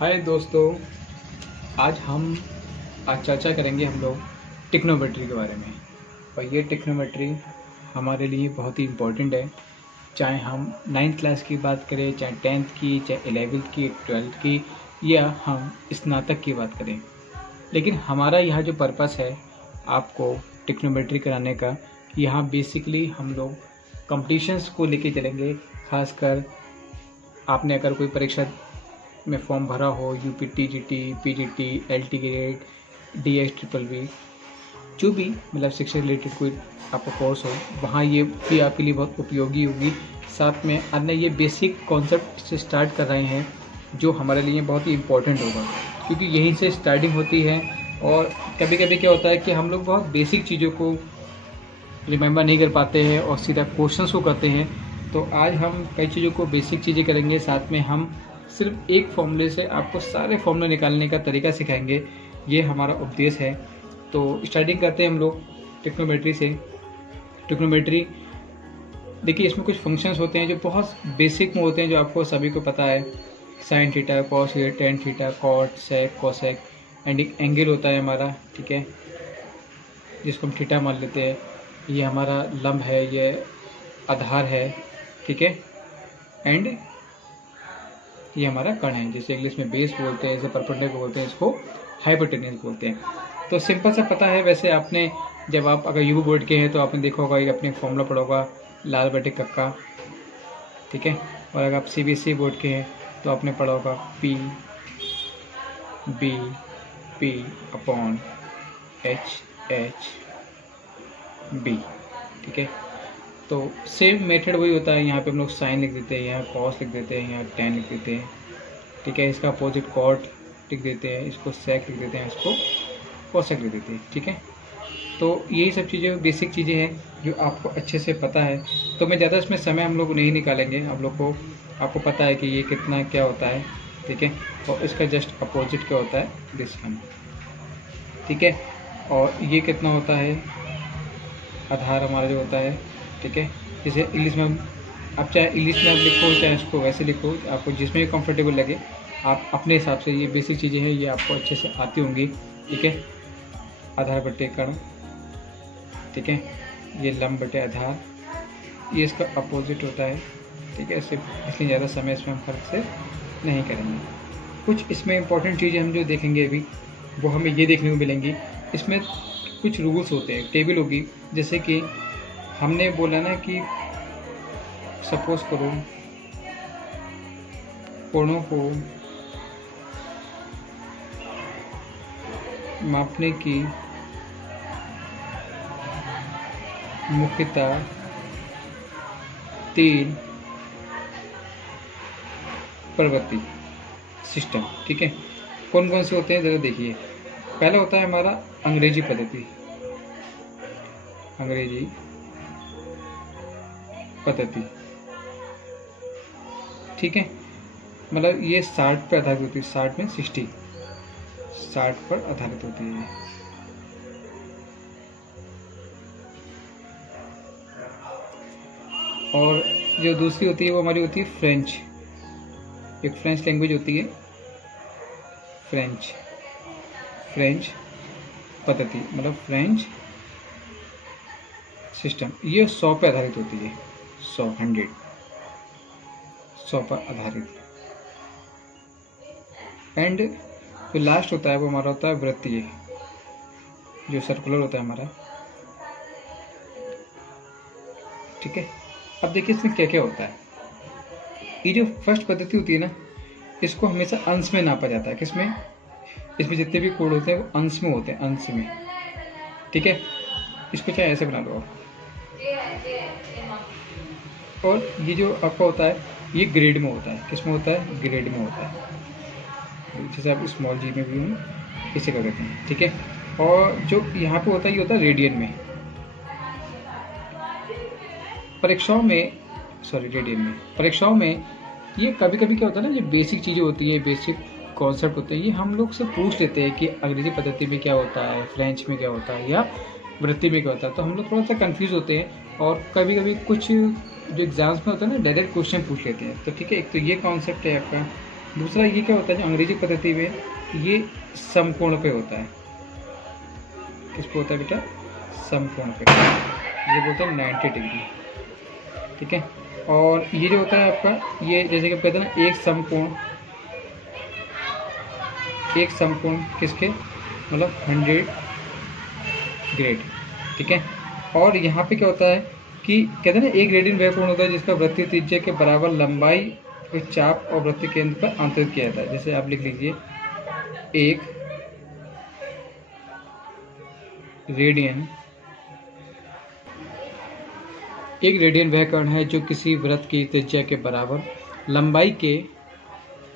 हाय दोस्तों, आज चर्चा करेंगे हम लोग टिक्नोमेट्री के बारे में। और ये टिक्नोमेट्री हमारे लिए बहुत ही इम्पोर्टेंट है। चाहे हम 9th क्लास की बात करें, चाहे 10th की, चाहे 11th की, 12th की, या हम स्नातक की बात करें, लेकिन हमारा यहाँ जो पर्पस है आपको टिक्नोमेट्री कराने का, यहाँ बेसिकली हम लोग कॉम्पिटिशन्स को लेके चलेंगे। खासकर आपने अगर कोई परीक्षा में फॉर्म भरा हो, UP TGT, PGT, LT grade, DS triple V, जो भी मतलब शिक्षा रिलेटेड कोई आपका कोर्स हो, वहाँ ये भी आपके लिए बहुत उपयोगी होगी। साथ में अन्य ये बेसिक कॉन्सेप्ट से स्टार्ट कर रहे हैं जो हमारे लिए बहुत ही इम्पोर्टेंट होगा, क्योंकि यहीं से स्टार्टिंग होती है। और कभी कभी क्या होता है कि हम लोग बहुत बेसिक चीज़ों को रिमेंबर नहीं कर पाते हैं और सीधा क्वेश्चंस को करते हैं। तो आज हम कई चीज़ों को बेसिक चीज़ें करेंगे, साथ में हम सिर्फ एक फॉर्मूले से आपको सारे फॉर्मूले निकालने का तरीका सिखाएंगे। ये हमारा उद्देश्य है। तो स्टार्टिंग करते हैं हम लोग टिक्नोमेट्री से। टिक्नोमेट्री देखिए, इसमें कुछ फंक्शंस होते हैं जो बहुत बेसिक में होते हैं, जो आपको सभी को पता है। Sine theta, cos theta, tan theta, cot, sec, cosec, and एक एंगल होता है हमारा, ठीक है, जिसको हम थीटा मान लेते हैं। ये हमारा लंब है, ये आधार है, ठीक है, एंड ये हमारा कण है, जैसे इंग्लिश में बेस बोलते हैं, जैसे परपेंडिकुलर बोलते हैं, इसको हाइपोटेन्यूज बोलते हैं। तो सिंपल सा पता है। वैसे आपने जब आप अगर यूपी बोर्ड के हैं तो आपने देखा होगा, एक अपने फॉर्मूला पढ़ा होगा, लाल बटे कक्का, ठीक है। और अगर आप सीबीएसई बोर्ड के हैं तो आपने पढ़ा होगा P B upon H B, ठीक है। तो सेम मेथड वही होता है। यहाँ पे हम लोग साइन लिख देते हैं, यहाँ कॉस लिख देते हैं, यहाँ टेन लिख देते हैं, ठीक है। इसका अपोजिट कॉट लिख देते हैं, इसको सेक लिख देते हैं, इसको कोसेक लिख देते हैं, ठीक है। तो यही सब चीज़ें बेसिक चीज़ें हैं जो आपको अच्छे से पता है। तो मैं ज़्यादा इसमें समय हम लोग नहीं निकालेंगे। आप लोग को आपको पता है कि ये कितना क्या होता है, ठीक है, और इसका जस्ट अपोजिट क्या होता है, दिस वन, ठीक है। और ये कितना होता है, आधार हमारा जो होता है, ठीक है। जैसे इंग्लिश में आप चाहे इंग्लिश में आप लिखो, चाहे इसको वैसे लिखो, आपको जिसमें भी कंफर्टेबल लगे आप अपने हिसाब से। ये बेसिक चीज़ें हैं, ये आपको अच्छे से आती होंगी, ठीक है। आधार बटे कण, ठीक है, ये लंब बटे आधार, ये इसका अपोजिट होता है, ठीक है। इसलिए ज़्यादा समय इसमें हम फर्क से नहीं करेंगे। कुछ इसमें इंपॉर्टेंट चीज़ें हम जो देखेंगे अभी, वो हमें ये देखने को मिलेंगी। इसमें कुछ रूल्स होते हैं, टेबल होगी। जैसे कि हमने बोला ना कि सपोज करो कोणों को मापने की मुख्यतः 3 प्रवृत्ति सिस्टम, ठीक है। कौन कौन से होते हैं ज़रा देखिए। पहला होता है हमारा अंग्रेजी पद्धति, अंग्रेजी पद्धति, ठीक है। मतलब ये 60 पर आधारित होती है, 60 में 60 पर आधारित होती है। और जो दूसरी होती है वो हमारी होती है फ्रेंच। एक फ्रेंच लैंग्वेज होती है, फ्रेंच पद्धति, मतलब फ्रेंच सिस्टम। ये 100 पर आधारित होती है, 100 पर आधारित। एंड जो लास्ट होता है वो हमारा होता है वृत्तीय, जो सर्कुलर होता है हमारा, ठीक है। अब देखिए इसमें क्या क्या होता है। ये जो फर्स्ट पद्धति होती है ना, इसको हमेशा अंश में नापा जाता है। किसमें? इसमें जितने भी कोड होते हैं वो अंश में होते हैं, अंश में, ठीक है। इसको चाहे ऐसे बना लो आप। और ये जो आपका होता है ये ग्रेड में होता है। किसमें होता है? ग्रेड में होता है। जैसे आप स्मॉल जी में भी हम इसे कर देते हैं, ठीक है। और जो यहाँ पे होता है ये होता है रेडियन में। परीक्षाओं में ये कभी कभी क्या होता है ना, ये बेसिक चीज़ें होती हैं, बेसिक कॉन्सेप्ट होते हैं, ये हम लोग से पूछ लेते हैं कि अंग्रेजी पद्धति में क्या होता है, फ्रेंच में क्या होता है, या वृत्ति में क्या होता है। तो हम लोग थोड़ा सा कंफ्यूज होते हैं। और कभी कभी कुछ जो एग्जाम्स में होता है ना, डायरेक्ट क्वेश्चन पूछ लेते हैं। तो ठीक है, एक तो ये कॉन्सेप्ट है आपका। दूसरा ये क्या होता है जो अंग्रेजी पद्धति में ये समकोण पे होता है। किस पे होता है बेटा? समकोण पे, ये बोलते हैं 90 डिग्री, ठीक है। और ये जो होता है आपका, ये जैसे कि कहते हैं ना एक समकोण किसके, मतलब 100 ग्रेड, ठीक है। और यहाँ पे क्या होता है कि कहते हैं ना एक रेडियन वह कोण होता है जिसका वृत्तीय त्रिज्या के बराबर लंबाई के चाप और वृत्तीय केंद्र पर अंतरित किया जाता है। जैसे आप लिख लीजिए एक रेडियन वह कोण है जो किसी वृत्त की त्रिज्या के बराबर लंबाई के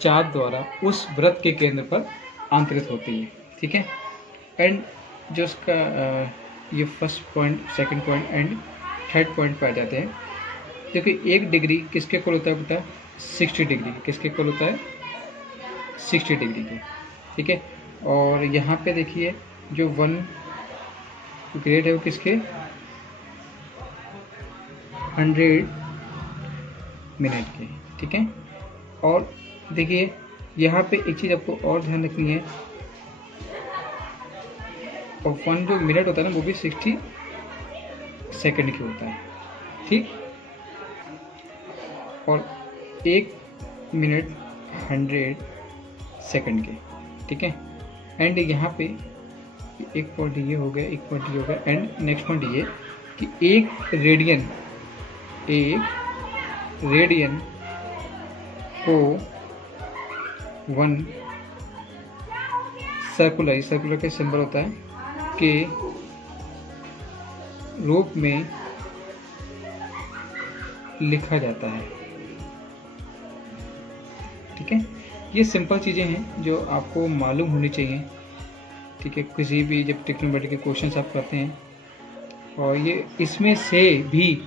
चाप द्वारा उस वृत्त के केंद्र पर अंतरित होती है, ठीक है। एंड जो उसका ये first point, second point and third point पे आ जाते हैं। क्योंकि 1 डिग्री किसके इक्वल होता है बेटा? 60 डिग्री। किसके इक्वल होता है? 60 डिग्री के, ठीक है। और यहाँ पे देखिए जो 1 ग्रेड है वो किसके? 100 मिनट के, ठीक है। और देखिए यहाँ पे एक चीज़ आपको और ध्यान रखनी है, और 1 जो मिनट होता है ना वो भी 60 सेकंड की होता है, ठीक। और 1 मिनट 100 सेकंड के, ठीक है। एंड यहाँ पे एक पॉइंट ये हो गया, एक पॉइंट ये हो गया। एंड नेक्स्ट पॉइंट ये कि एक रेडियन को 1 सर्कुलर का सिंबल होता है के रूप में लिखा जाता है, ठीक है। ये सिंपल चीज़ें हैं जो आपको मालूम होनी चाहिए, ठीक है, किसी भी जब ट्रिग्नोमेट्री के क्वेश्चंस आप करते हैं। और ये इसमें से भी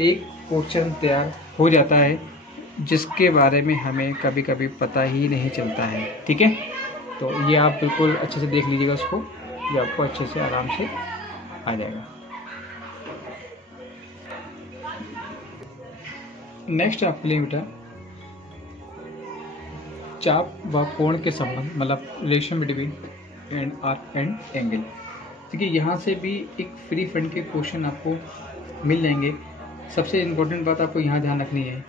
एक क्वेश्चन तैयार हो जाता है जिसके बारे में हमें कभी कभी पता ही नहीं चलता है, ठीक है। तो ये आप बिल्कुल अच्छे से देख लीजिएगा उसको, ये आपको अच्छे से आराम से आ जाएगा। नेक्स्ट आपके लिए बेटा चाप व कोण के संबंध, मतलब relation between and arc and angle. देखिए यहाँ से भी एक फ्री फंड के क्वेश्चन आपको मिल जाएंगे। सबसे इम्पोर्टेंट बात आपको यहाँ ध्यान रखनी है,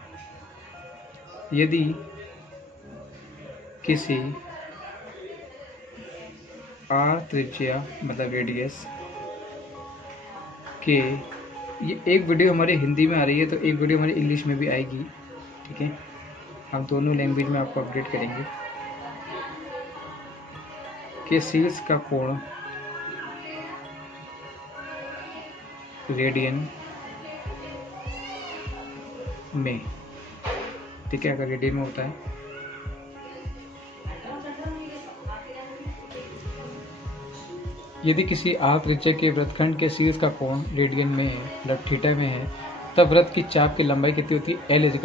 यदि किसी आर त्रिज्या मतलब रेडियस के, ये एक वीडियो हमारे हिंदी में आ रही है तो एक वीडियो हमारी इंग्लिश में भी आएगी, ठीक है। हम दोनों लैंग्वेज में आपको अपडेट करेंगे कि शीर्ष का कोण रेडियन में, ठीक है, अगर रेडियन में होता है यदि किसी आर त्रिज्या के वृत्तखंड के शीर्ष का कोण रेडियन में है, मतलब थीटा में है, तब वृत्त की चाप की लंबाई कितनी होती है? L =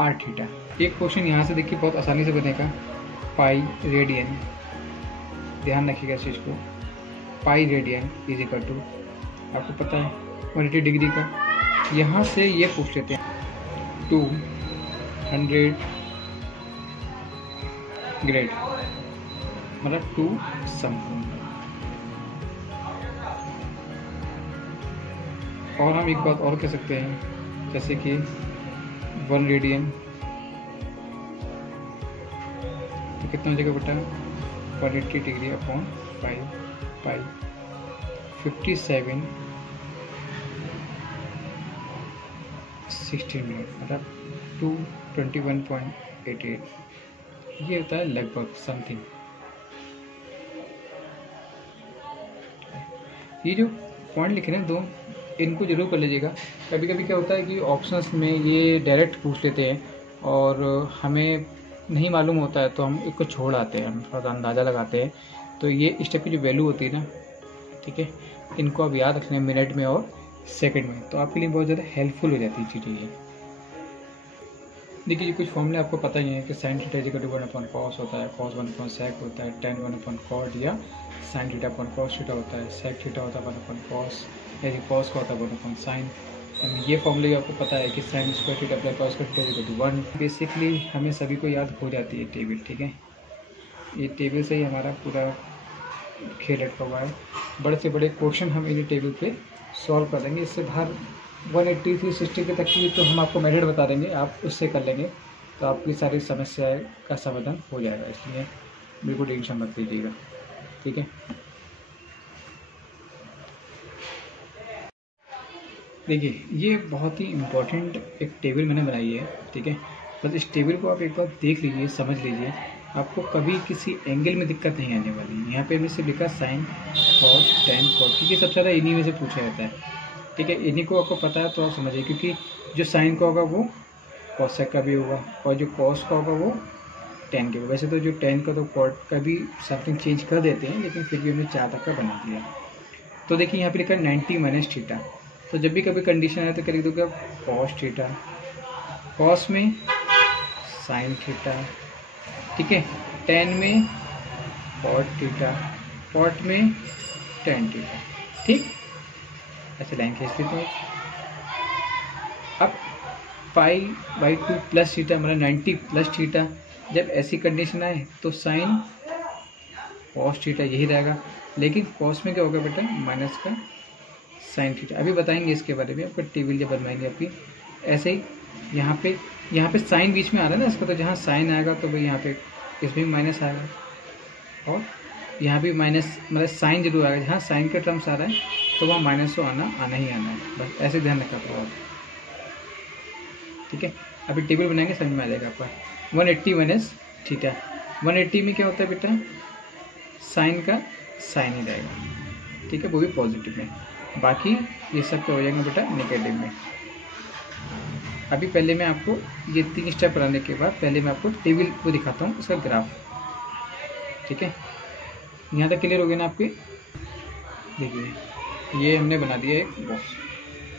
r theta. एक क्वेश्चन यहाँ से देखिए बहुत आसानी से बनेगा, पाई रेडियन, ध्यान रखिएगा इस चीज़ को, पाई रेडियन = आपको पता है 180 डिग्री का। यहाँ से ये पूछ लेते हैं 200 ग्रेड, मतलब 2 समकोण। और हम एक बात और कह सकते हैं, जैसे कि 1 रेडियन तो कितना हो जाएगा बेटा? 180 डिग्री अपॉन पाई 57 16 मिनट, मतलब 221.88। ये होता है लगभग समथिंग। ये जो पॉइंट लिखे हैं दो, इनको जरूर कर लीजिएगा। कभी कभी क्या होता है कि ऑप्शंस में ये डायरेक्ट पूछ लेते हैं और हमें नहीं मालूम होता है तो हम इसको छोड़ आते हैं, हम थोड़ा सा अंदाज़ा लगाते हैं। तो ये इस टाइप की जो वैल्यू होती है ना, ठीक है, इनको आप याद रखना मिनट में और सेकंड में, तो आपके लिए बहुत ज़्यादा हेल्पफुल हो जाती है चीज़ें ये। देखिए ये कुछ फॉर्मूले आपको पता ही है कि sine theta is equal to 1/cos होता है, cos 1/sec होता है, tan 1/cot या sine theta upon cos theta होता है, sec थीटा होता है 1/cos, यदि cos का होता है 1/sin। ये फॉर्मूले आपको पता है कि sine square theta plus cos theta is equal to 1। Basically हमें सभी को याद हो जाती है टेबल, ठीक है। ये टेबल से ही हमारा पूरा खेल अटका हुआ है। बड़े से बड़े क्वेश्चन हम इन्हीं टेबल पे सॉल्व कर देंगे। इससे बाहर 180 360 के तक की तो हम आपको मेथड बता देंगे, आप उससे कर लेंगे तो आपकी सारी समस्याएं का समाधान हो जाएगा। इसलिए बिल्कुल टेंशन मत लीजिएगा, ठीक है। देखिए ये बहुत ही इम्पोर्टेंट एक टेबल मैंने बनाई है, ठीक है। बस इस टेबल को आप एक बार देख लीजिए, समझ लीजिए, आपको कभी किसी एंगल में दिक्कत नहीं आने वाली। यहाँ पे हमने सिर्फ लिखा साइन cos tan cot, क्योंकि सबसे ज़्यादा इन्हीं में से पूछा जाता है, ठीक है। इन्हीं को आपको पता है तो आप समझिए, क्योंकि जो साइन का होगा वो cosec का भी होगा और जो cos का होगा वो tan के होगा। वैसे तो जो tan का तो cot का भी समथिंग चेंज कर देते हैं, लेकिन फिर भी हमने 4 तक का बना दिया। तो देखिए यहाँ पे लिखा 90 माइनस थीटा, तो जब भी कभी कंडीशन आए तो क्या लिख दोगे आप, cos थीटा, cos में साइन थीटा, ठीक है, tan में cot थीटा, cot में tan थीटा, ठीक। ऐसे लाइन खींच लेते हैं। अब π/2 प्लस थीटा मतलब 90 प्लस थीटा, जब ऐसी कंडीशन आए तो साइन cos थीटा यही रहेगा, लेकिन cos में क्या होगा बेटा, माइनस का साइन थीटा। अभी बताएंगे इसके बारे में, आपका टेबल जब बनवाएंगे आपकी। ऐसे ही यहाँ पे साइन बीच में आ रहा है ना इसका, तो जहाँ साइन आएगा तो भाई यहाँ पे इसमें भी माइनस आएगा, और यहाँ भी माइनस मतलब साइन जरूर आएगा। जहाँ साइन का टर्म्स आ रहा है तो वहाँ माइनस तो आना ही आना है, बस ऐसे ध्यान रखा करो आप, ठीक है। अभी टेबल बनाएंगे, समझ में आ जाएगा आपका। 180 माइनस थीटा, 180 में क्या होता है बेटा, साइन का साइन ही रहेगा, ठीक है, वो भी पॉजिटिव में। बाकी ये सब क्या हो जाएंगे बेटा, नेगेटिव में। अभी पहले मैं आपको ये 3 स्टेप कराने के बाद पहले मैं आपको टेबल को दिखाता हूँ, उसका ग्राफ, ठीक है। यहाँ तक क्लियर हो गया ना आपके। देखिए ये हमने बना दिया एक बॉक्स,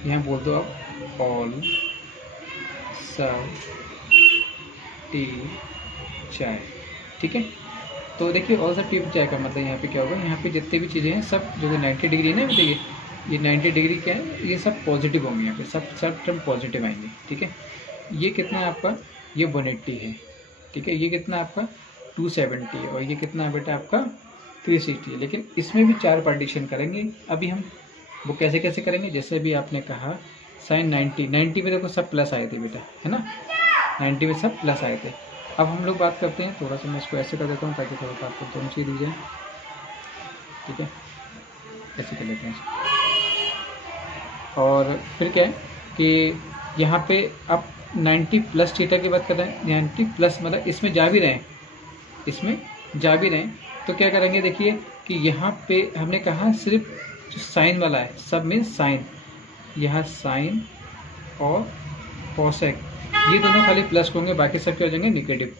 यहाँ बोल दो आप ऑल सब टी चाय, ठीक है। तो देखिए ऑल सब टी चाय का मतलब यहाँ पे क्या होगा, यहाँ पे जितनी भी चीज़ें हैं सब जो 90 डिग्री है ना, देखिए ये 90 डिग्री क्या है, ये सब पॉजिटिव होंगे, यहाँ पे सब टर्म पॉजिटिव आएंगे, ठीक है। ये कितना है आपका, ये 180 है, ठीक है। ये कितना आपका 270 है, और ये कितना है बेटा आपका 360 है। लेकिन इसमें भी 4 पार्टीशन करेंगे। अभी हम वो कैसे कैसे करेंगे, जैसे भी आपने कहा साइन 90 में देखो सब प्लस आए थे बेटा, है ना, 90 में सब प्लस आए थे। अब हम लोग बात करते हैं, थोड़ा सा मैं इसको ऐसे कर देता हूँ ताकि थोड़ा सा आपको दोनों चीज़ दी जाए, ठीक है। ऐसे कर लेते हैं। और फिर क्या है कि यहाँ पे आप 90 प्लस थीटा की बात कर रहे हैं, 90 प्लस मतलब इसमें जा भी रहे हैं, तो क्या करेंगे, देखिए कि यहाँ पे हमने कहा सिर्फ जो साइन वाला है सब में साइन, यहाँ साइन और कॉसेक ये दोनों खाली प्लस होंगे, बाकी सब क्या हो जाएंगे नेगेटिव।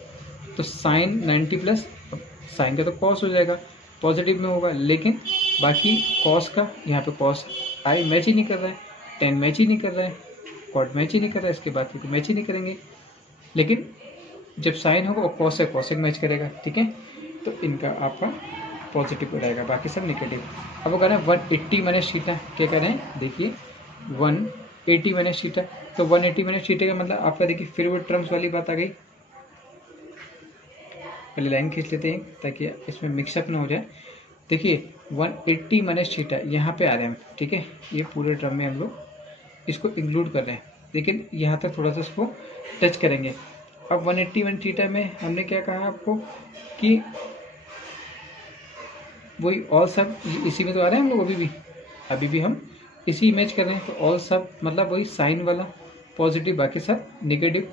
तो साइन 90 प्लस, साइन का तो कॉस हो जाएगा, पॉजिटिव में होगा, लेकिन बाकी कॉस का यहाँ पे कॉस आई मैच ही नहीं कर रहा है, टेन मैच ही नहीं कर रहा है, कॉट मैच ही नहीं कर रहा है, इसके बाद क्योंकि मैच ही नहीं करेंगे। लेकिन जब साइन होगा और कॉसेक मैच करेगा, ठीक है। तो इनका आपका पॉजिटिव हो जाएगा, बाकी सब नेगेटिव। अब वो कह रहे हैं 180 माइनस थीटा, क्या कह रहे हैं, देखिए 180 माइनस थीटा, तो 180 माइनस थीटा का मतलब आपका देखिए फिर वो टर्म्स वाली बात आ गई। पहले लाइन खींच लेते हैं ताकि इसमें मिक्सअप ना हो जाए। देखिए 180 माइनस थीटा यहाँ पे आ रहे हैं, ठीक है, ये पूरे टर्म में हम लोग इसको इंक्लूड कर रहे हैं, लेकिन यहाँ तक थोड़ा सा इसको टच करेंगे। अब 180 माइनस थीटा में हमने क्या कहा आपको कि वही ऑल सब इसी में तो आ रहे हैं हम लोग, अभी भी हम इसी मैच कर रहे हैं। तो ऑल सब मतलब वही साइन वाला पॉजिटिव, बाकी सब नेगेटिव,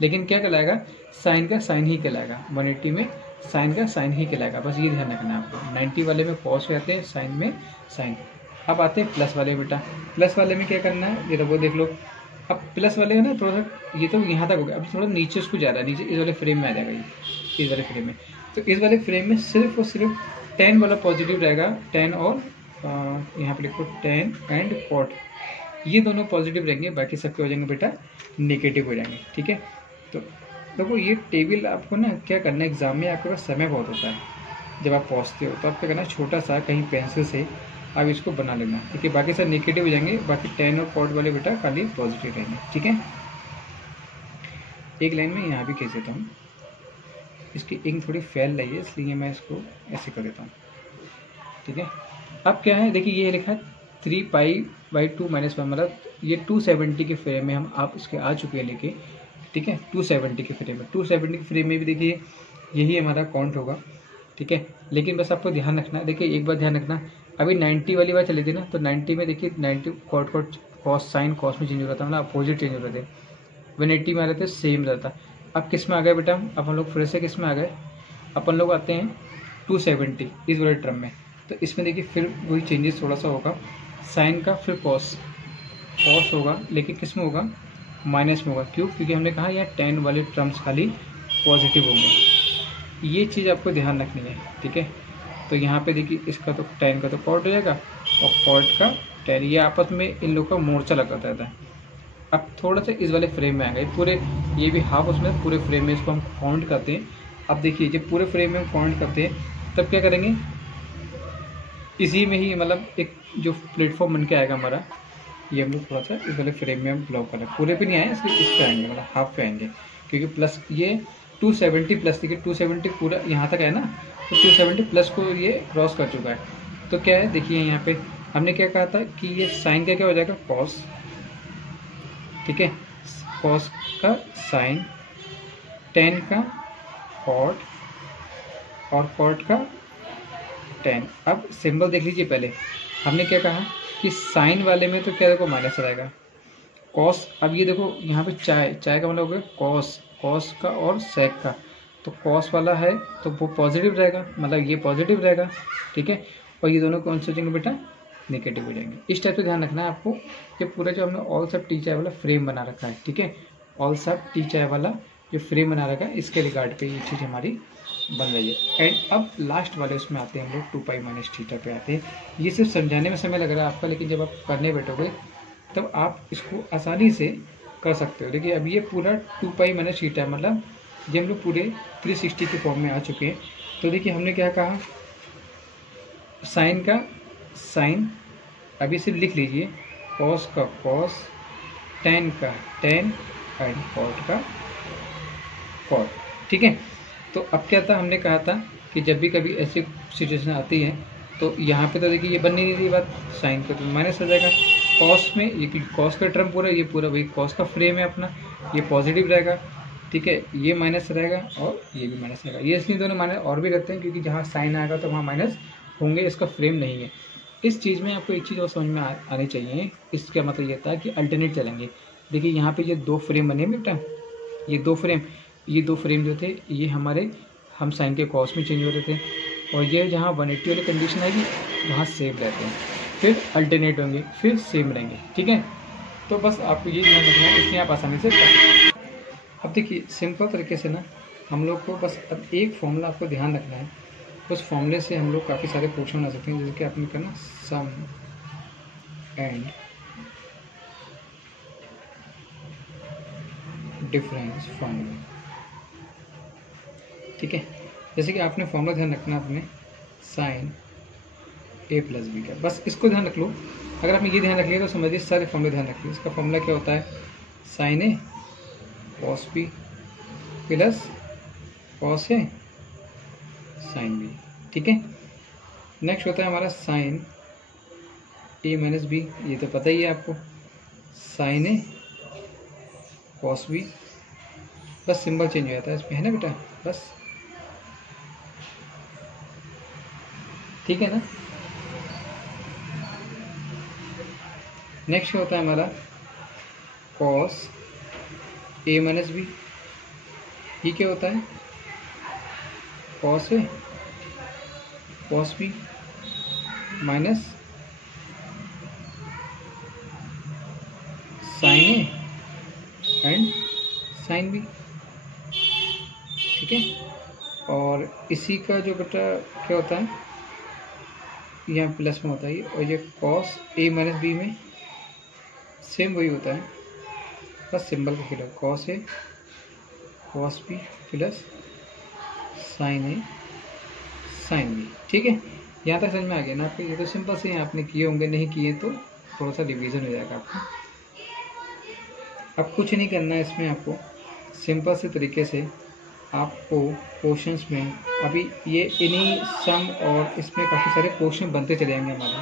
लेकिन क्या कहलाएगा, साइन का साइन ही कहलाएगा। 180 में साइन का साइन ही कहलाएगा, बस ये ध्यान रखना है आपको। 90 वाले में कॉस रहते हैं, साइन में साइन। अब आते हैं प्लस वाले बेटा, प्लस वाले में क्या करना है, ये तो वो देख लो। अब प्लस वाले है ना, थोड़ा सा ये तो यहाँ तक हो गया, अब थोड़ा नीचे उसको जा रहा है, नीचे इस वाले फ्रेम में आ जाएगा, ये इस वाले फ्रेम में। तो इस वाले फ्रेम में सिर्फ और सिर्फ टेन वाला पॉजिटिव रहेगा, टेन और यहाँ पे लिखो टेन एंड कॉट, ये दोनों पॉजिटिव रहेंगे, बाकी सबके हो जाएंगे बेटा नेगेटिव हो जाएंगे, ठीक है। तो देखो ये टेबल आपको ना क्या करना है, एग्जाम में आपके पास समय बहुत होता है जब आप पहुँचते हो, तो आप क्या करना, छोटा सा कहीं पेंसिल से आप इसको बना लेना, ठीक है। बाकी सब नेगेटिव हो जाएंगे, बाकी 10 और कॉर्ड वाले बेटा खाली पॉजिटिव रहेंगे, ठीक है। एक लाइन में यहाँ भी खींच देता हूँ, इसकी इंक थोड़ी फैल रही है इसलिए मैं इसको ऐसे कर देता हूँ, ठीक है। अब क्या है, देखिए ये लिखा है 3π/2 - 1, मतलब ये 270 के फ्रेम में हम आप इसके आ चुके हैं लेके, ठीक है। 270 के फ्रेम में, 270 के फ्रेम में भी देखिए यही हमारा काउंट होगा, ठीक है। लेकिन बस आपको ध्यान रखना है, देखिए एक बार ध्यान रखना, अभी 90 वाली बात चली थी ना, तो 90 में देखिए 90 कॉट कॉस साइन कॉस में चेंज हो रहा था, मतलब अपोजिट चेंज हो रहे थे। 180 में आ रहे थे, सेम रहता। अब किस में आ गए बेटा, अब हम लोग फिर से किस में आ गए, अपन लोग आते हैं 270 इस वाले टर्म में। तो इसमें देखिए फिर वही चेंजेस थोड़ा सा होगा, साइन का फिर कॉस होगा, लेकिन किस में होगा, माइनस में होगा। क्यों, क्योंकि हमने कहा यहाँ 10 वाले टर्म्स खाली पॉजिटिव होंगे, ये चीज़ आपको ध्यान रखनी है, ठीक है। तो यहाँ पे देखिए इसका तो 10 का तो कॉट हो जाएगा और कॉट का 10, ये आपस में इन लोगों का मोर्चा लगा रहता है। अब थोड़ा सा इस वाले फ्रेम में आ गए पूरे, ये भी हाफ उसमें, पूरे फ्रेम में इसको हम काउंट करते हैं। अब देखिए जब पूरे फ्रेम में हम काउंट करते हैं तब क्या करेंगे, इसी में ही मतलब एक जो प्लेटफॉर्म बन के आएगा हमारा, ये हम लोग थोड़ा सा इस वाले फ्रेम में हम ब्लॉक करें, पूरे पे नहीं आए इसलिए इस पे आएंगे, मतलब हाफ पे आएंगे, क्योंकि प्लस ये 270 प्लस, देखिए 270 पूरा यहाँ तक है ना, तो 270 प्लस को ये क्रॉस कर चुका है। तो क्या है, देखिए यहाँ पे हमने क्या कहा था कि ये साइन का क्या हो जाएगा, कॉस, ठीक है, कॉस का साइन, 10 का कॉट और कॉट का 10। अब सिंबल देख लीजिए, पहले हमने क्या कहा कि साइन वाले में तो क्या देखो माइनस रहेगा, कॉस, अब ये देखो यहाँ पे चाय का मतलब हो गया कॉस का और सेक का, तो कॉस वाला है तो वो पॉजिटिव रहेगा, मतलब ये पॉजिटिव रहेगा, ठीक है। और ये दोनों कौन से हो जाएंगे बेटा, नेगेटिव हो जाएंगे। इस टाइप से ध्यान रखना है आपको, ये पूरा जो हमने ऑल सब टी चाय वाला फ्रेम बना रखा है, ठीक है, ऑल सब टी चाय वाला जो फ्रेम बना रखा है, इसके रिगार्ड पे ये चीज़ हमारी बन रही है। एंड अब लास्ट वाले उसमें आते हैं हम लोग 2π - θ पे आते हैं। ये सिर्फ समझाने में समय लग रहा है आपका, लेकिन जब आप करने बैठोगे तब आप इसको आसानी से कर सकते हो। देखिए अब ये पूरा 2π - θ, मतलब जब हम लोग पूरे 360 के फॉर्म में आ चुके हैं, तो देखिए हमने क्या कहा, साइन का साइन, अभी सिर्फ लिख लीजिए, कॉस का कॉस, 10 का 10 एंड कॉट का कॉट, ठीक है। तो अब क्या था, हमने कहा था कि जब भी कभी ऐसी सिचुएशन आती है तो यहाँ पे तो देखिए ये बन नहीं रही बात, साइन का तो माइनस हो जाएगा, कॉस में ये कॉस का टर्म पूरा, ये पूरा वही कॉस का फ्रेम है अपना, ये पॉजिटिव रहेगा, ठीक है, ये माइनस रहेगा और ये भी माइनस रहेगा। ये इसलिए दोनों माइनस और भी रहते हैं क्योंकि जहाँ साइन आएगा तो वहाँ माइनस होंगे, इसका फ्रेम नहीं है। इस चीज़ में आपको एक चीज़ और समझ में आनी चाहिए, इसका मतलब ये था कि अल्टरनेट चलेंगे। देखिए यहाँ पे ये 2 फ्रेम बने बेटा, ये दो फ्रेम जो थे ये हमारे, हम साइन के कॉस में चेंज हो रहे थे, और ये जहाँ 180 वाली कंडीशन आएगी वहाँ सेम रहते हैं, फिर अल्टरनेट होंगे, फिर सेम रहेंगे, ठीक है। तो बस आपको ये ध्यान रखना है, इसलिए आप आसानी से कर। अब देखिए सिंपल तरीके से ना हम लोग को बस अब एक फॉर्मूला आपको ध्यान रखना है, उस फॉर्मूले से हम लोग काफ़ी सारे क्वेश्चन बना सकते हैं, जैसे कि आपने करना सम एंड डिफरेंस फॉर्मूला, ठीक है। जैसे कि आपने फॉर्मूला ध्यान रखना अपने साइन a + b का, बस इसको ध्यान रख लो। अगर आपने ये ध्यान रख लिया तो समझिए सारे फॉर्मूले ध्यान रखिए। इसका फॉर्मूला क्या होता है, sine a cos b plus cos a sine b, ठीक है। नेक्स्ट होता है हमारा साइन a - b, ये तो पता ही है आपको, साइन a cos b, बस सिंबल चेंज हो जाता है इसमें, है ना बेटा, बस ठीक है ना। नेक्स्ट होता है हमारा cos a - b, ये क्या होता है, cos a cos b minus sine a and sine b, ठीक है। और इसी का जो बेटा क्या होता है, यहाँ प्लस में होता है, और ये cos a - b में सेम वही होता है, बस सिंबल का खिलाफ, cos a cos B plus sine A sine B. ठीक है, यहाँ तक समझ में आ गया ना आपको? ये तो सिंपल से आपने किए होंगे, नहीं किए तो थोड़ा सा रिवीजन हो जाएगा आपको। अब कुछ नहीं करना है इसमें आपको, सिंपल से तरीके से आपको क्वेश्चंस में अभी ये इन्हीं सम और इसमें काफ़ी सारे क्वेश्चन बनते चले जाएंगे हमारे।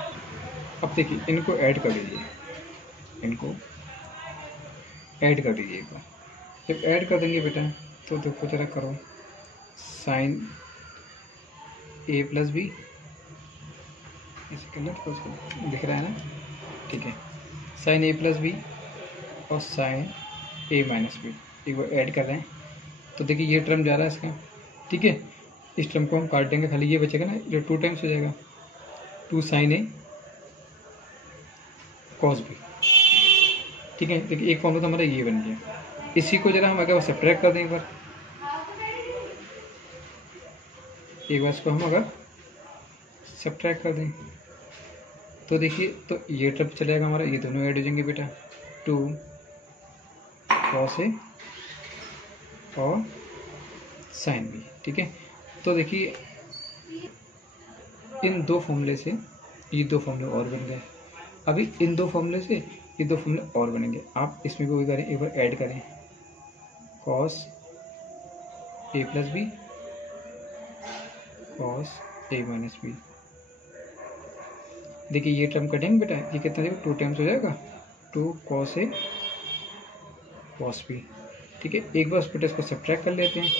अब देखिए इनको ऐड कर दीजिए, इनको ऐड कर दीजिए एक बार। जब ऐड कर देंगे बेटा तो देखो जरा करो, साइन ए प्लस बी, ऐसे करना तो उसको दिख रहा है ना? ठीक है, साइन ए प्लस बी और साइन ए माइनस बी, एक बार ऐड कर रहे हैं तो देखिए ये टर्म जा रहा है इसका। ठीक है, इस टर्म को हम काट देंगे, खाली ये बचेगा ना, जो 2 टाइम्स हो जाएगा, 2 साइन ए कॉस बी। ठीक है, देखिए एक फॉर्मूला तो हमारा ये बन गया। इसी को जरा हम अगर सब्ट्रैक्ट कर दें एक बार इसको हम अगर सब्ट्रैक्ट कर दें तो देखिए तो ये टर्म चलेगा हमारा, ये दोनों ऐड हो जाएंगे बेटा, 2 कॉस ए और साइन बी। ठीक है, तो देखिए इन दो फॉर्मूले से ये दो फॉर्मूले और बन गए। अभी इन दो फॉर्मूले से ये दो फॉर्मूले और बनेंगे। आप इसमें भी वही करें, एक बार ऐड करें, cos A plus B cos A minus B. देखिए ये टर्म कटेंगे बेटा, ये कितना देगा, 2 टाइम्स हो जाएगा, 2 कॉस ए कॉस बी। ठीक है, एक बार उस बेटा इसको सब्ट्रैक्ट कर लेते हैं,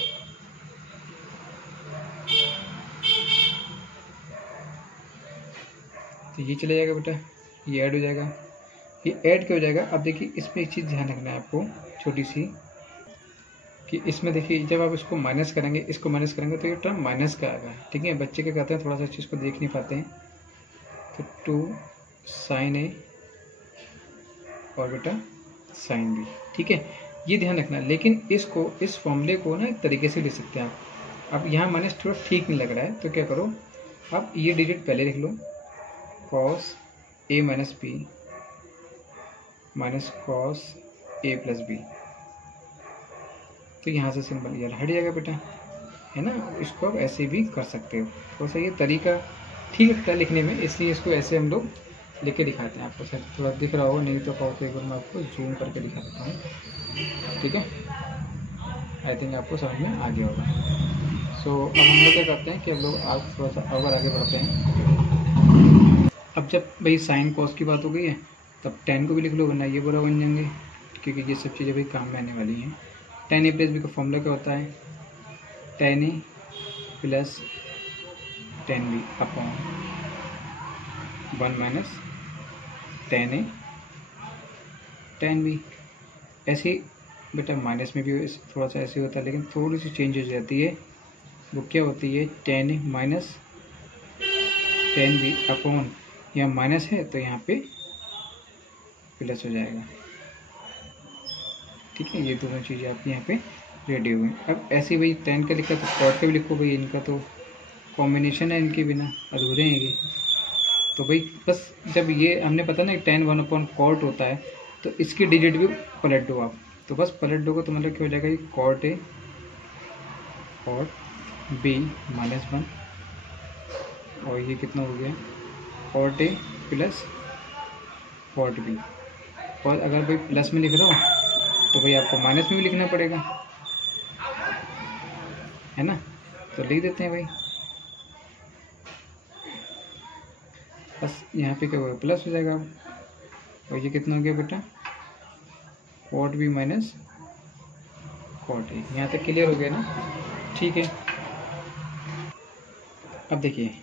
तो ये चले जाएगा बेटा, ये ऐड हो जाएगा, ये ऐड क्या हो जाएगा। अब देखिए इसमें एक चीज़ ध्यान रखना है आपको छोटी सी, कि इसमें देखिए जब आप इसको माइनस करेंगे, इसको माइनस करेंगे तो ये टर्म माइनस का आएगा। ठीक है, बच्चे क्या करते हैं, थोड़ा सा इस चीज़ को देख नहीं पाते हैं, तो 2 साइन ए और बेटा साइन बी। ठीक है, ये ध्यान रखना। लेकिन इसको, इस फॉर्मूले को ना एक तरीके से ले सकते हैं आप। अब यहाँ माइनस थोड़ा ठीक नहीं लग रहा है तो क्या करो, आप ये डिजिट पहले लिख लो, cos A minus B minus cos A plus B, तो यहाँ से सिंबल ये हट जाएगा बेटा, है ना? इसको आप ऐसे भी कर सकते हो, थोड़ा सा ये तरीका ठीक लगता है लिखने में, इसलिए इसको ऐसे हम लोग लेके दिखाते हैं। आपको शायद थोड़ा दिख रहा हो, नहीं तो एक बार मैं आपको जूम करके दिखा देता हूँ। ठीक है, आई थिंक आपको समझ में आ गया होगा। सो अब हम लोग क्या करते हैं कि हम लोग आप थोड़ा सा और आगे बढ़ते हैं। अब जब भाई साइन कॉस की बात हो गई है, तब टेन को भी लिख लो, वरना ये बुरा बन जाएंगे, क्योंकि ये सब चीज़ें भाई काम में आने वाली हैं। टेन ए प्लस बी का फॉर्मूला क्या होता है, tan A plus tan B upon 1 minus tan A tan B. ऐसे बेटा माइनस में भी थोड़ा सा ऐसे होता है, लेकिन थोड़ी सी चेंज हो जाती है, वो क्या होती है, टेन ए माइनस टेन बी अपॉन, यहाँ माइनस है तो यहाँ पे प्लस हो जाएगा। ठीक है, ये दोनों चीज़ें आपकी यहाँ पे रेडी हुई। अब ऐसे भाई टेन का लिखा तो कॉट का भी लिखो भाई, इनका तो कॉम्बिनेशन है, इनके बिना अधूरे हैं ये। तो भाई बस जब ये हमने पता ना टेन 1 अपॉन कॉट होता है, तो इसकी डिजिट भी पलट दो आप, तो बस पलट दोगे तो मतलब क्या हो जाएगा, ये cot A cot B minus 1, और ये कितना हो गया, cot A plus cot B. और अगर भाई प्लस में लिख रहा हो तो भाई आपको माइनस में भी लिखना पड़ेगा, है ना? तो लिख देते हैं भाई, बस यहाँ पे क्या होगा, प्लस हो जाएगा। और ये कितना हो गया बेटा, cot B minus cot A. यहाँ तक क्लियर हो गया ना? ठीक है, अब देखिए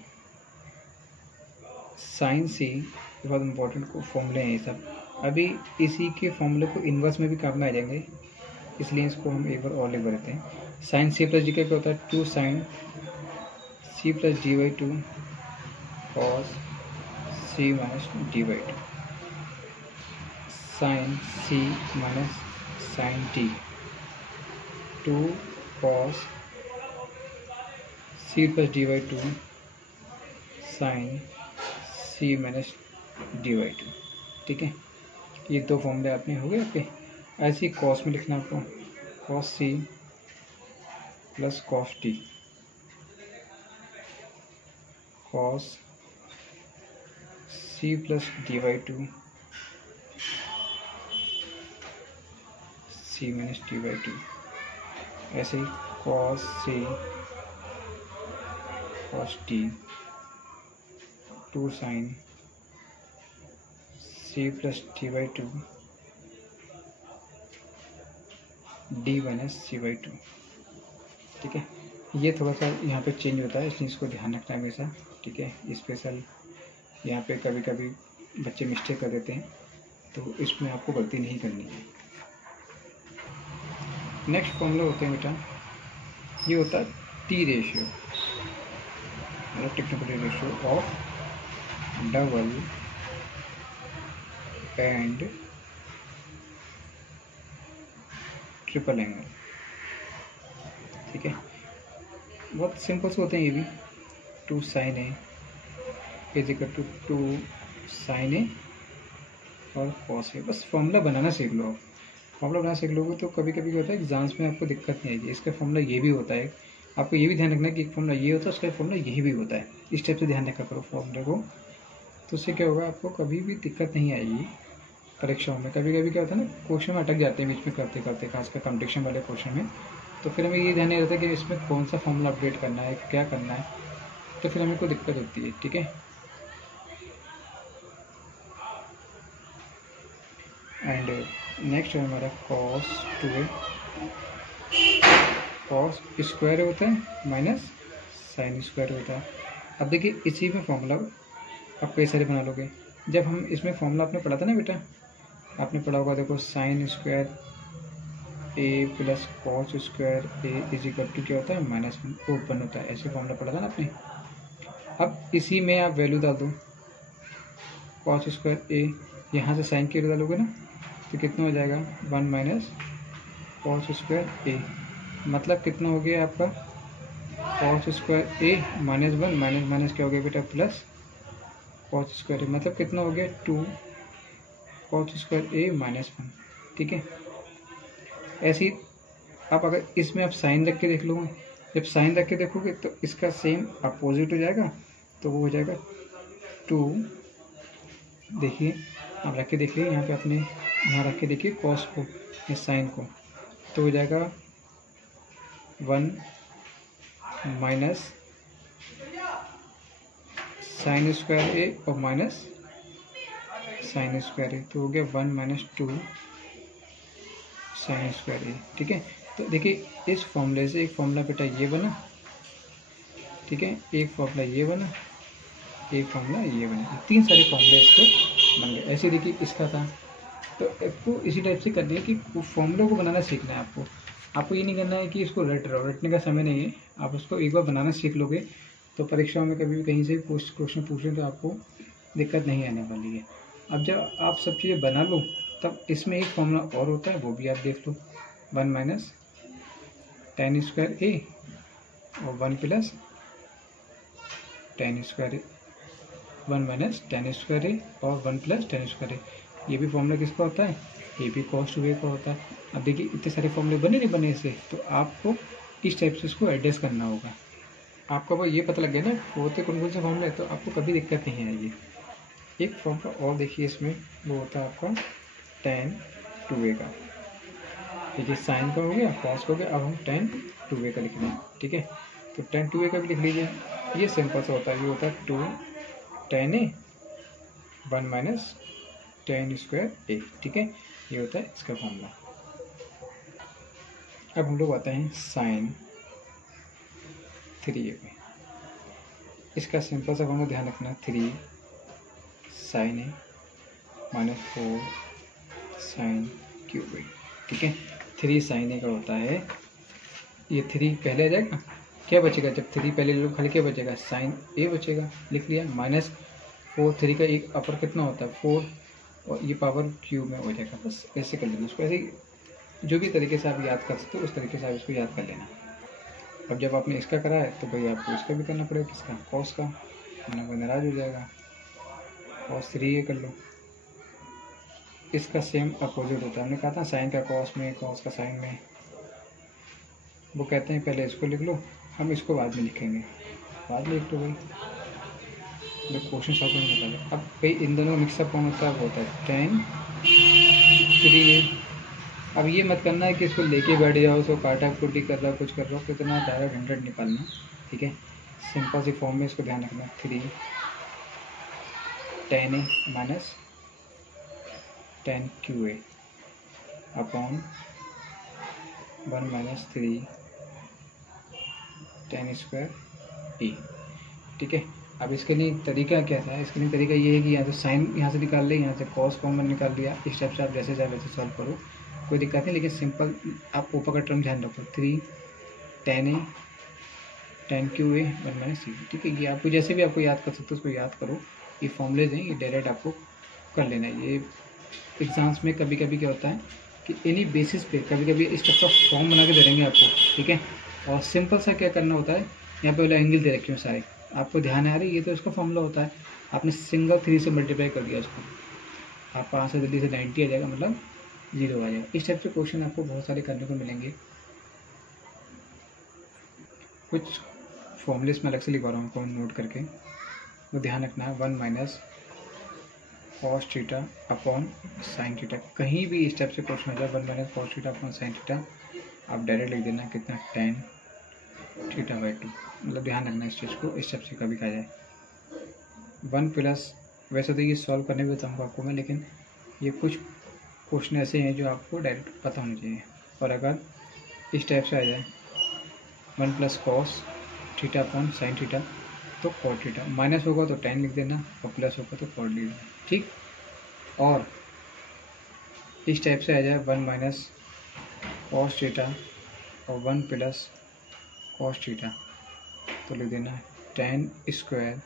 साइन सी बहुत इंपॉर्टेंट को फॉर्मूले हैं ये सब। अभी इसी के फॉर्मूले को इन्वर्स में भी काम में आ जाएंगे, इसलिए इसको हम एक बार और लिख देते हैं। साइन सी प्लस जी का क्या होता है, 2 sine C plus D by 2 cos C minus D by 2, sine C minus sine D 2 cos C plus D by 2 sine C minus D by 2। ठीक है, ये दो फॉर्मूले आपने हो गए आपके। ऐसे ही कॉस में लिखना आपको, cos C plus cos D, cos C plus D by two C minus D by two. ऐसे ही cos C cos D two sine C plus D by two D minus C by two. ठीक है, ये थोड़ा सा यहाँ पे change होता है, इसलिए इसको ध्यान रखना है हमेशा। ठीक है, स्पेशल यहाँ पे कभी कभी बच्चे मिस्टेक कर देते हैं, तो इसमें आपको गलती नहीं करनी है। नेक्स्ट फॉर्मूला होते हैं बेटा, ये होता है टी रेशियो, मतलब technical ratio of double and triple angle. ठीक है, बहुत सिंपल से होते हैं ये भी। Two sine A is equal to two sine A और कॉस ए। बस फॉर्मूला बनाना सीख लो आप। फॉर्मूला बनाना सीख लोगे तो कभी कभी क्या होता है एग्जाम्स में आपको दिक्कत नहीं आएगी। इसका फॉर्मूला ये भी होता है, आपको ये भी ध्यान रखना है कि एक फॉर्मूला ये होता है, उसका फॉर्मूला यही भी होता है। इस टाइप से ध्यान रखा करो फॉर्मूले को, तो उससे क्या होगा, आपको कभी भी दिक्कत नहीं आएगी परीक्षाओं में। कभी कभी क्या होता है ना, क्वेश्चन में अटक जाते हैं बीच में करते करते, खासकर कॉम्पिटिशन वाले क्वेश्चन में। तो फिर हमें ये ध्यान नहीं रहता है कि इसमें कौन सा फॉर्मूला अपडेट करना है, क्या करना है, तो फिर हमें कोई दिक्कत होती है। ठीक है, एंड नेक्स्ट है हमारा कॉस टू ए, कॉस स्क्वायर होता है माइनस साइन स्क्वायर होता है। अब देखिए इसी में फॉर्मूला आप कई सारे बना लोगे। जब हम इसमें फॉर्मूला आपने पढ़ा था ना बेटा, आपने पढ़ा होगा, देखो sine square A plus cos square A is equal to क्या होता है, माइनस वन होता है। ऐसे फॉर्मूला पढ़ा था ना आपने। अब इसी में आप वैल्यू डाल दो, कॉस स्क्वायर ए, यहाँ से साइन की वैल्यू डालोगे ना, तो कितना हो जाएगा, वन माइनस कॉस स्क्वायर ए। मतलब कितना हो गया आपका, cos square A minus one, minus minus क्या हो गया बेटा, प्लस कॉस स्क्वायर ए। मतलब कितना हो गया, two cos square A minus one. ठीक है, ऐसे ही आप अगर इसमें आप साइन रख के देख लोगे, जब साइन रख के देखोगे तो इसका सेम अपोजिट हो जाएगा, तो वो हो जाएगा टू। देखिए आप रख के देखिए, यहाँ पे अपने यहाँ रख के देखिए कॉस को या साइन को, तो हो जाएगा one minus sine square A और माइनस साइन स्क्वायर ए, तो हो गया one minus two sine square A. ठीक है, तो देखिए इस फॉर्मूले से एक फॉर्मूला बेटा ये बना, ठीक है, एक फॉर्मूला ये बना, एक फॉर्मूला ये बना, तीन सारे फॉर्मूले इसके बन गए। ऐसे देखिए इसका था, तो आपको इसी टाइप से करनी है कि फॉर्मूलों को बनाना सीखना है आपको। आपको ये नहीं करना है कि इसको रट रहो, रटने का समय नहीं है। आप उसको एक बार बनाना सीख लोगे तो परीक्षाओं में कभी भी कहीं से क्वेश्चन पूछें तो आपको दिक्कत नहीं आने वाली है। अब जब आप सब चीज़ें बना लो तब इसमें एक फॉर्मूला और होता है, वो भी आप देख लो, one minus tan square A और one plus ten square A, one minus tan square A और वन प्लस टेन स्क्वायर ए। ये भी फॉर्मूला किसका होता है, ये भी कॉस टू ए का होता है। अब देखिए इतने सारे फॉर्मूले बने नहीं बने इससे, तो आपको इस टाइप से इसको एडजस्ट करना होगा। आपको अब ये पता लग गया ना होते कौन कौन से फॉर्मूले, तो आपको कभी दिक्कत नहीं आएगी। एक फॉर्मूला और देखिए इसमें, वो होता है आपका टेन टू ए का। देखिए साइन का हो गया, कॉस का हो गया, अब हम टेन टू ए का लिख लें। ठीक है, तो टेन टू ए का भी लिख लीजिए। ये सिंपल सा होता है, ये होता है two tan A one minus tan square A. ठीक है, ये होता है इसका फॉर्मूला। अब हम लोग आते हैं साइन थ्री ए पे। इसका सिंपल सा फॉर्मूला ध्यान रखना, थ्री साइन ए माइनस फोर साइन क्यूब ए। ठीक है, थ्री साइन ए का होता है, ये थ्री पहले आ जाएगा, क्या बचेगा, जब थ्री पहले लो खाली क्या बचेगा, साइन ए बचेगा, लिख लिया, माइनस फोर, थ्री का एक अपर कितना होता है फोर, और ये पावर क्यूब में हो जाएगा। बस ऐसे कर लेना उसको, ऐसे जो भी तरीके से आप याद कर सकते हो उस तरीके से आप इसको याद कर लेना। अब जब आपने इसका करा है तो भाई आपको इसका भी करना पड़ेगा, किसका, कॉस का, वरना कोई नाराज हो जाएगा। कॉस थ्री ये कर लो, इसका सेम अपोजिट होता है। हमने कहा था साइन का कॉस में, कॉस का साइन में, वो कहते हैं पहले इसको लिख लो, हम इसको बाद में लिखेंगे, बाद में लिख लो भाई, जब क्वेश्चन सॉल्व करने का था। अब भाई इन दोनों मिक्सअप कौन होता है, वो होता है 10 3। अब ये मत करना है कि इसको लेके बैठ जाओ, उसको काटा कुटी कर रहा हो, कुछ कर रहा हो, कितना डायरेक्ट 100 निकालना, ठीक है। सिंपल सी फॉर्म में इसको ध्यान रखना, 3 10a minus 10qa upon 1 minus 3 10 square e, ठीक है। अब इसके लिए तरीका क्या था, इसके लिए तरीका ये है कि यहाँ से साइन यहाँ से निकाल ले, यहाँ से कॉस कॉमन निकाल लिया, इस टाइप से आप जैसे चाहे वैसे सॉल्व करो, कोई दिक्कत नहीं। लेकिन सिंपल आप ऊपर का टर्म ध्यान रखो, 3 10a 10qa 1 माइनस c, ठीक है। ये आपको जैसे भी आपको याद कर सकते हो उसको याद करो, ये फॉर्मूलेज हैं, ये डायरेक्ट आपको कर लेना है। ये एग्जाम्स में कभी कभी क्या होता है कि एनी बेसिस पे कभी कभी इस टाइप का फॉर्म बना के दे देंगे आपको, ठीक है। और सिंपल सा क्या करना होता है, यहाँ पे वाला एंगल दे रखे हो सारे, आपको ध्यान आ रही है, ये तो इसका फॉर्मूला होता है, आपने सिंगल 3 से मल्टीप्लाई कर दिया उसको, आपका आंसर जल्दी से 90 आ जाएगा, मतलब 0 आ जाएगा। इस टाइप के क्वेश्चन आपको बहुत सारे करने को मिलेंगे। कुछ फॉर्मूलेस में अलग से लिखवा रहा हूँ, आपको नोट करके वो ध्यान रखना है। 1 minus cos theta upon sine theta, कहीं भी इस टाइप से क्वेश्चन हो जाए 1 minus cos theta upon sine theta, आप डायरेक्ट लिख देना कितना, tan थीटा बाई 2, मतलब ध्यान रखना इस चीज़ को, इस टाइप से कभी कहा जाए 1 प्लस, वैसे तो ये सॉल्व करने भी बताऊँगा आपको मैं, लेकिन ये कुछ क्वेश्चन ऐसे हैं जो आपको डायरेक्ट पता होने चाहिए। और अगर इस टाइप से आ जाए 1 plus cos theta upon sine theta, तो कॉट थीटा, माइनस होगा तो tan लिख देना, और प्लस होगा तो कॉट लिख देना, ठीक। और इस टाइप से आ जाए 1 माइनस कॉस थीटा और 1 प्लस कॉस थीटा, तो लिख देना tan स्क्वायर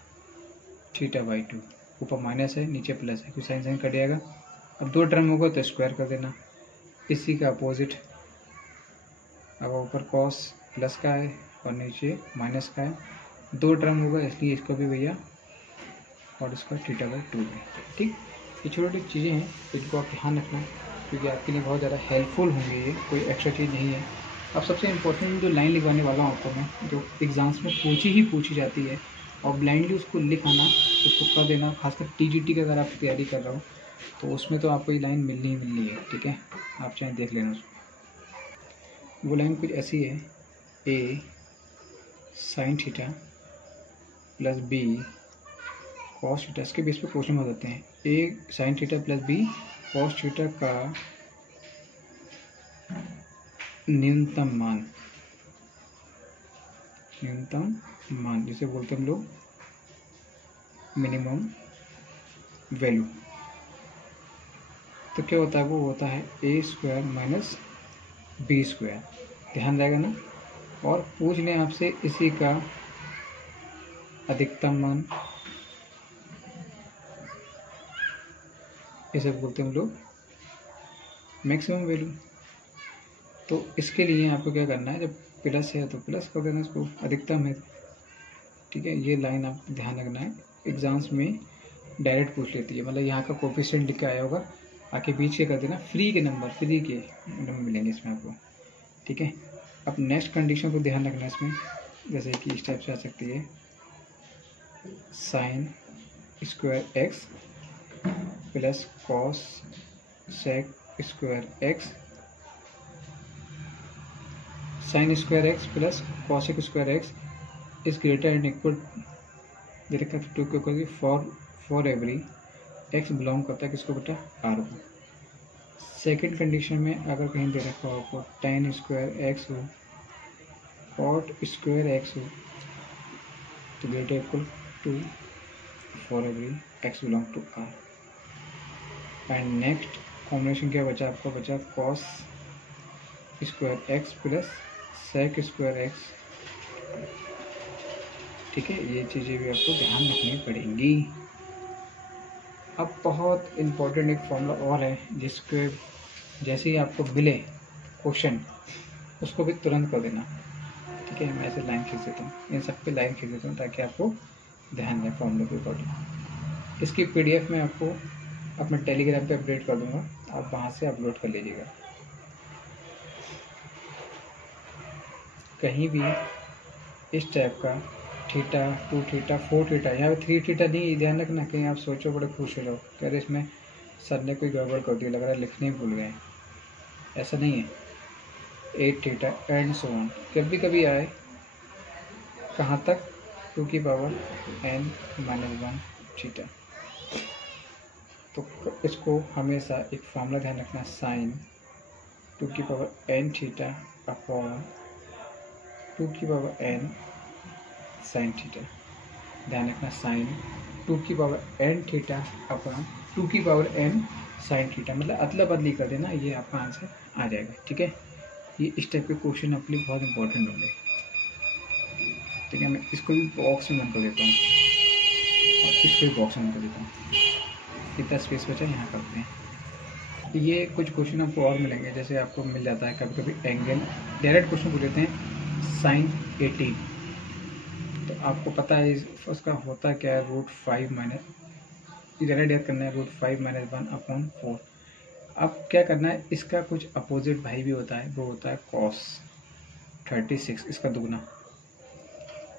थीटा बाई 2, ऊपर माइनस है नीचे प्लस है, कुछ साइन साइन कट जाएगा। अब 2 टर्म होगा तो स्क्वायर कर देना, इसी का अपोजिट, अब ऊपर कॉस प्लस का है और नीचे माइनस का है, 2 टर्म होगा इसलिए इसको भी भैया और इसका थीटा बाई 2 है, ठीक। ये छोटी छोटी चीज़ें हैं, इनको आप ध्यान रखना, क्योंकि आपके लिए बहुत ज़्यादा हेल्पफुल होंगे, ये कोई एक्स्ट्रा चीज़ नहीं है। अब सबसे इम्पोर्टेंट जो लाइन लिखवाने वाला हूँ आपको मैं, जो एग्ज़ाम्स में पूछी जाती है, और ब्लाइंडली उसको लिख आना, उसको कर देना, खासकर TGT की अगर आप तैयारी कर रहे हो तो उसमें तो आपको ये लाइन मिलनी ही मिलनी है, ठीक है। आप चाहे देख लेना उसको। वो लाइन कुछ ऐसी है, a sine theta plus b cos theta, इसके बेस पे क्वेश्चन हो जाते हैं। a sine theta plus b cos theta का न्यूनतम मान जिसे बोलते हैं हम लोग मिनिमम वैल्यू, तो क्या होता है, वो होता है a square minus b square, ध्यान रहेगा ना। और पूछ लें आपसे इसी का अधिकतम मान, इसे बोलते हैं हम लोग मैक्सिमम वैल्यू। तो इसके लिए आपको क्या करना है, जब प्लस है तो प्लस कर देना, इसको अधिकतम है, ठीक है। ये लाइन आप ध्यान रखना है, एग्जाम्स में डायरेक्ट पूछ लेती है, मतलब यहाँ का कोफिशिएंट लिख के आया होगा, आके बीच के कर देना, फ्री के नंबर मिलेंगे इसमें आपको, ठीक है। अब नेक्स्ट कंडीशन को ध्यान रखना इसमें, जैसे कि इस टाइप से आ सकती है, sine square X plus cosec square X, sine square X plus cosec square X is greater and equal दे रखा है टू के फॉर एवरी एक्स बिलोंग करता है किसको बेटा, आर को। सेकेंड कंडीशन में अगर कहीं दे रखा हो आपको tan स्क्वायर एक्स हो, कॉट स्क्वायर एक्स हो, तो greater equal to for every X belong to R. And next combination क्या बचा आपका, बचा cos square X plus sec square X, ठीक है। ये चीज़ें भी आपको ध्यान रखनी पड़ेंगी। अब बहुत इम्पोर्टेंट एक फॉर्मूला और है, जिसके जैसे ही आपको मिले क्वेश्चन उसको भी तुरंत कर देना, ठीक है। मैं ऐसे लाइन खींच देता हूँ, इन सब पे लाइन खींच देता हूँ ताकि आपको ध्यान रहे फॉर्मूले के अकॉर्डिंग। इसकी PDF मैं आपको अपने टेलीग्राम पे अपडेट कर दूँगा, आप वहाँ से अपलोड कर लीजिएगा। कहीं भी इस टाइप का थीटा, 2 थीटा, 4 थीटा, यहाँ पे 3 थीटा नहीं, ध्यान रखना कहीं आप सोचो बड़े खुश हो जाओ कि अरे इसमें सर ने कोई गड़बड़ कर दी, लग रहा है लिखने ही भूल गए। ऐसा नहीं है। 8 थीटा एंड सो ऑन। कभी कभी आए कहाँ तक, 2 की पावर n माइनस 1 थीटा। तो इसको हमेशा एक फार्मूला ध्यान रखना, साइन 2 की पावर n थीटा अपॉन 2 की पावर n साइन थीटा। ध्यान रखना, साइन 2 की पावर n थीटा अपॉन 2 की पावर n साइन थीटा, मतलब अदला बदली कर देना, ये आपका आंसर आ जाएगा। ठीक है, ये इस टाइप के क्वेश्चन आपके लिए बहुत इंपॉर्टेंट होंगे। ठीक है, मैं इसको भी बॉक्स में बंद कर देता हूँ और इसको भी बॉक्स में बंद कर देता हूँ। कितना स्पेस बचा यहाँ करते हैं। ये कुछ क्वेश्चन आपको और मिलेंगे, जैसे आपको मिल जाता है कभी कभी एंगल, डायरेक्ट क्वेश्चन पूछ लेते हैं साइन 18, तो आपको पता है उसका होता क्या है, √5 माइनस, डायरेक्ट याद करना है, √5 - 1 अपॉन 4। अब क्या करना है, इसका कुछ अपोजिट भाई भी होता है, वो होता है कॉस 36, इसका दुगना।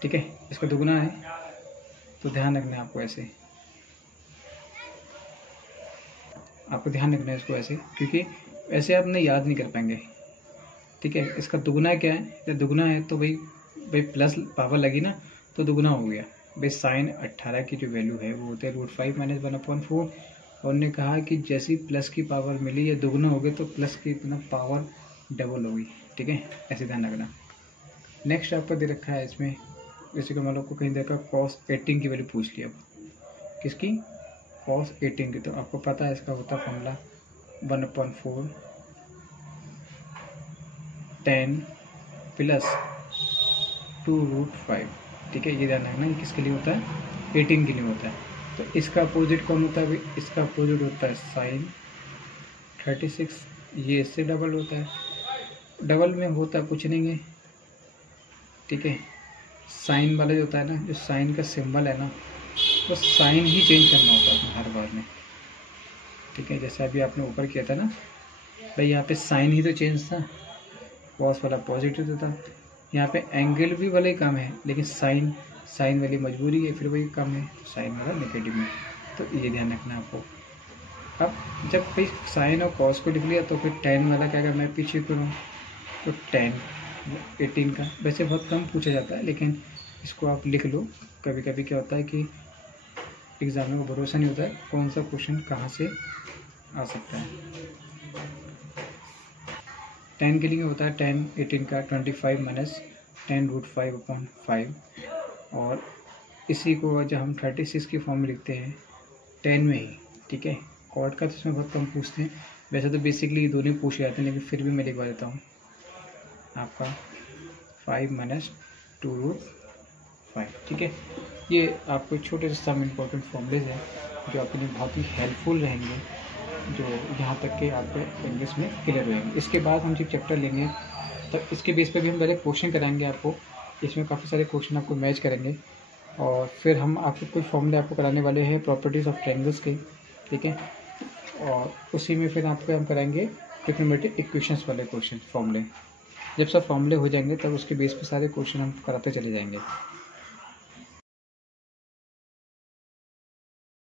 ठीक है, इसका दुगना है, तो ध्यान रखना है आपको ऐसे, आपको ध्यान रखना है इसको ऐसे, क्योंकि ऐसे आप नहीं याद नहीं कर पाएंगे। ठीक है, इसका दुगना क्या है, जब दुगना है तो भाई प्लस पावर लगी ना तो दुगना हो गया। भाई साइन 18 की जो वैल्यू है वो होते हैं √5 - 1 अपॉन 4, और उन्होंने कहा कि जैसी प्लस की पावर मिली या दुगना हो गया तो प्लस की इतना पावर डबल होगी। ठीक है, ऐसे ध्यान रखना। नेक्स्ट आपको दे रखा है इसमें, जैसे कि मान लो आपको कहीं देखा cos 18 की वैल्यू पूछ लिया, किसकी, cos 18 की, तो आपको पता है इसका होता फॉर्मूला 1/4 10 प्लस 2√5। ठीक है, ये ध्यान रखना, ये किसके लिए होता है, 18 के लिए होता है। तो इसका अपोजिट कौन होता है भाई, इसका अपोजिट होता है साइन 36, ये इससे डबल होता है। डबल में होता कुछ नहीं है। ठीक है, साइन वाला जो होता है ना, जो साइन का सिंबल है ना, तो साइन ही चेंज करना होता है हर बार में। ठीक है, जैसे अभी आपने ऊपर किया था ना भाई, यहाँ पे साइन ही तो चेंज था, कॉस वाला पॉजिटिव था, यहाँ पे एंगल भी वाले कम है, लेकिन साइन वाली मजबूरी है, फिर वही कम है, साइन वाला नेगेटिव में। तो ये ध्यान रखना है आपको। अब जब भाई साइन और कॉस को लिख लिया तो फिर टेन वाला क्या करना है, पीछे करूँ, तो 10 18 का वैसे बहुत कम पूछा जाता है, लेकिन इसको आप लिख लो। कभी कभी क्या होता है कि एग्जाम में भरोसा नहीं होता है कौन सा क्वेश्चन कहाँ से आ सकता है। 10 के लिए होता है 10 18 का 25 - 10√5 अपॉन 5, और इसी को जब हम 36 की फॉर्म में लिखते हैं 10 में ही। ठीक है, कॉर्ड का तो इसमें बहुत कम पूछते हैं, वैसे तो बेसिकली दोनों पूछे जाते हैं, लेकिन फिर भी मैं लिखवा देता हूँ आपका 5 - 2√5। ठीक है, ये आपको छोटे से सम इम्पोर्टेंट फॉर्मूलेज हैं जो आपके लिए बहुत ही हेल्पफुल रहेंगे, जो यहाँ तक के आपके इंग्लिश में क्लियर रहेंगे। इसके बाद हम जब चैप्टर लेंगे तब इसके बेस पे भी हम पहले क्वेश्चन कराएंगे आपको, इसमें काफ़ी सारे क्वेश्चन आपको मैच करेंगे, और फिर हम आपको कुछ फॉर्मूले आपको कराने वाले हैं प्रॉपर्टीज़ ऑफ ट्रायंगल्स के। ठीक है, और उसी में फिर आपको हम कराएंगे ट्रिग्नोमेट्रिक इक्वेशंस वाले क्वेश्चन फॉर्मूले। जब सब फॉर्मूले हो जाएंगे तब उसके बेस पे सारे क्वेश्चन हम कराते चले जाएंगे।